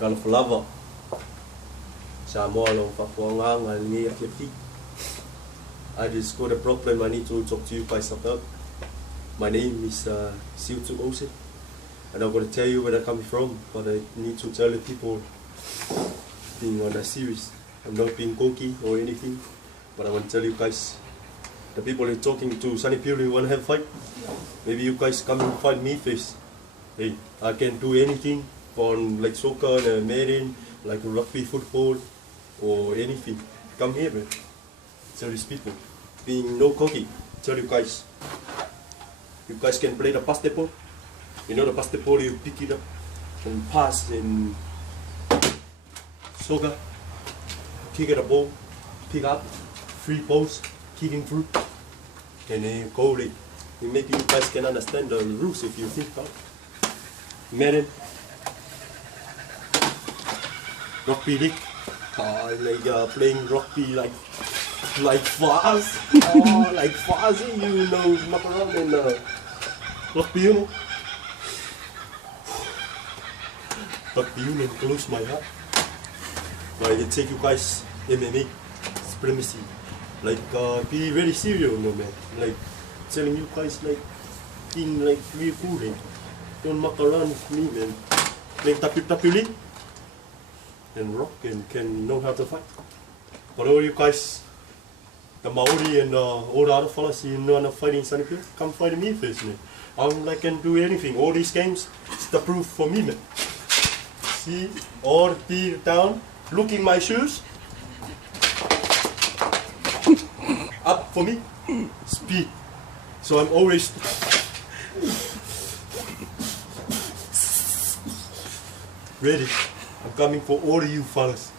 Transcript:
Kalau flava. Sa mo long fapuanga ngali akiti. I just got a problem I need to talk to you guys about. My name is Siutu, and I'm going to tell you where I'm coming from, but I need to tell the people being on a series. I'm not being cocky or anything, but I want to tell you guys, the people who are talking to SonnyBill, you want to have a fight? Maybe you guys come and fight me first. Hey, I can do anything from like soccer and marine, like rugby, football, or anything. Come here, man. Tell these people, being no cocky, tell you guys can play the basketball. You know the basketball, you pick it up and pass in soccer, kick at the ball, pick up, 3 balls, kicking through, and then go it. Maybe you guys can understand the rules if you think about it. Madden, rugby league, like playing rugby like fast, like fast, you know, muck around in rugby union. Rugby union close my heart. Like it take you guys MMA, supremacy. Like be very serious, no man. Like telling you guys like being like real cool. Don't muck around with me, man. Playing tapu league and rock and can know how to fight. But all you guys, the Maori and all the other fellas, you know, I'm fighting SonnyBill, come fight me first, man. I can do anything. All these games, it's the proof for me, man. See, all the down, look in my shoes. Up for me, speed. So I'm always ready. I'm coming for all of you fellas.